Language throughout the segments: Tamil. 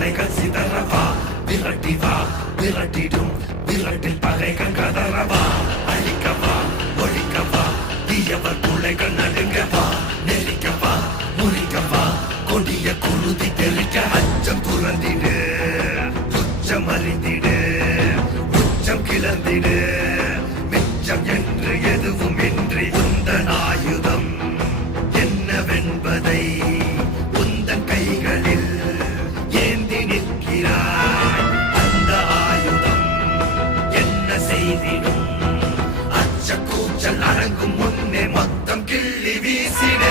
தலைகள் சிதறவா விரட்டி வா விரட்டிடும் விரட்டில் பகைகள் கதறவா அழிக்கவா ஒழிக்கவா தீயவர் பிள்ளைகள் நடுங்கவா நெருக்கவா முறிக்கவா கொடிய குருதி தெளிக்க அச்சம் துறந்திடு துச்சம் அறிந்திடு உச்சம் கிளந்திடு மிச்சம் என்று எதுவும் இன்றி உந்தன் ஆயுதம் என்னவென்பதை உந்தன் கைகளில் ஏந்தி நிற்கிறாய் அந்த ஆயுதம் என்ன செய்திடும் அச்ச கூச்சல் அடங்கும் முன்னே மொத்தம் கிள்ளி வீசிட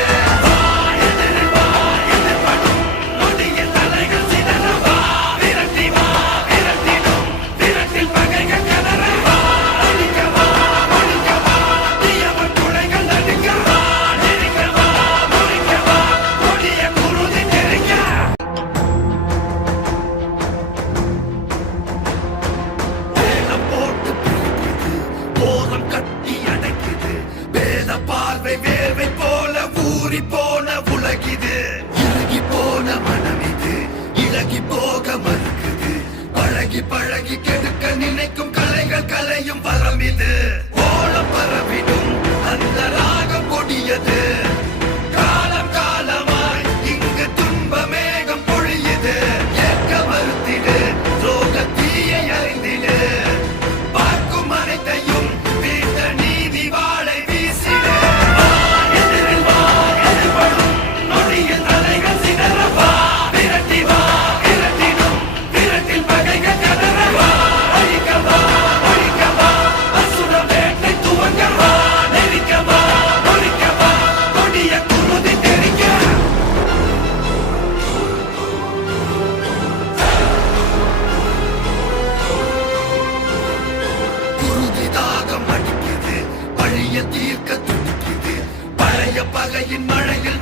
வேர்வை போல ஊறி போன உலகிது இறுகி போன மனம் இது இலகி போக மறுக்குது பழகி பழகி கெடுக்க நினைக்கும் கலைகள் கலையும் வரம் இது ஓலம் பரவிடும் அந்த ராகம் கொடியது காலம் காலமாய் இங்கு துன்ப மேகம் பொழியுது ஏற்க மறுத்திடு துரோக தீயை அறிந்திடு பார்க்கும் அனைத்தையும் வீட்ட நீதி வாழை வீசிடு தீர்க்க துடிக்குது பழைய பகையின் மழையில்